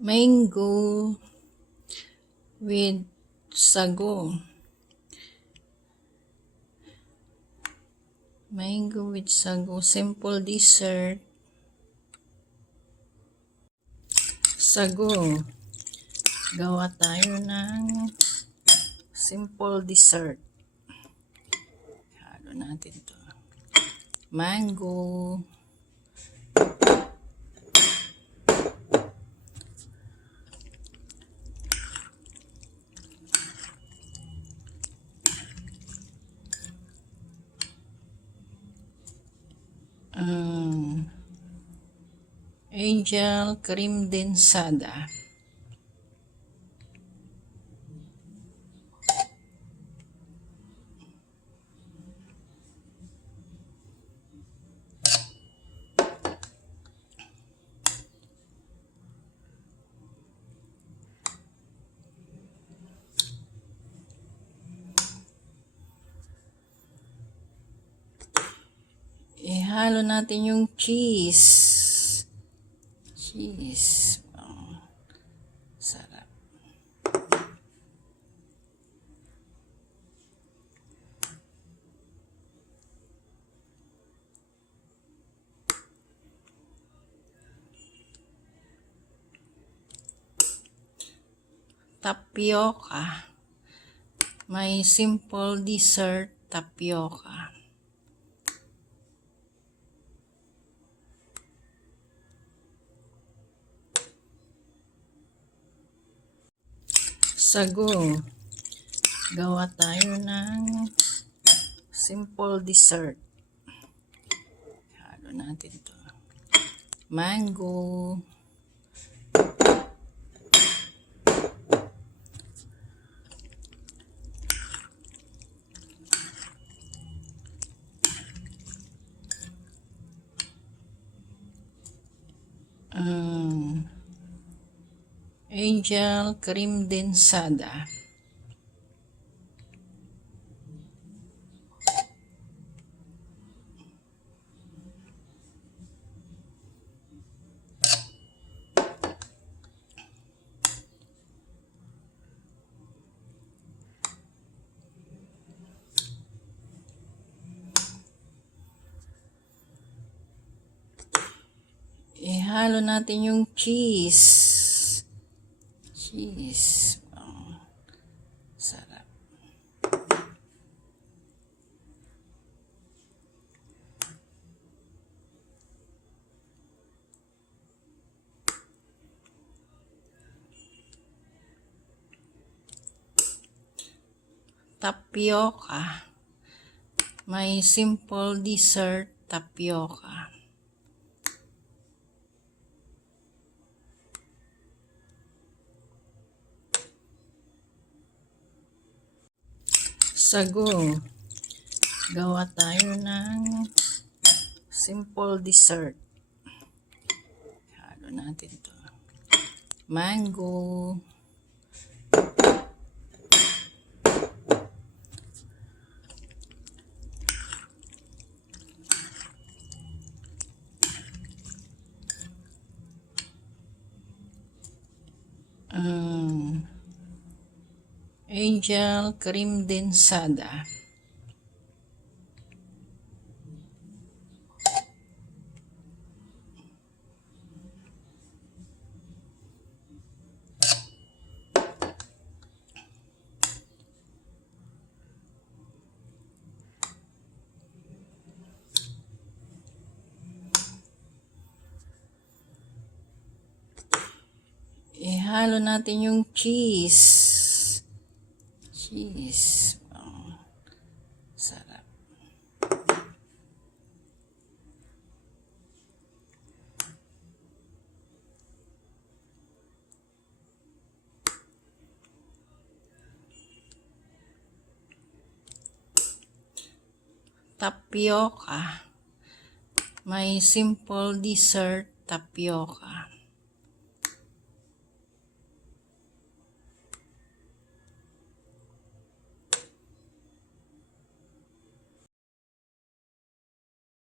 Mango with sago. Mango with sago, simple dessert. Sago. Gawa tayo ng simple dessert. Halo natin to. Mango. Angel cream densada. Ihalo natin yung cheese. Sarap. Tapioca. May simple dessert tapioca. Sago. Gawa tayo ng simple dessert. Halo natin to. Mango. Angel cream densada. Ihalo natin yung cheese. Sarap. Tapioca. May simple dessert tapioca. Sago. Gawa tayo ng simple dessert. Halo natin to. Mango. Angel cream densada. Ihalo natin yung cheese. Sarap. Tapioca. May simple dessert tapioca.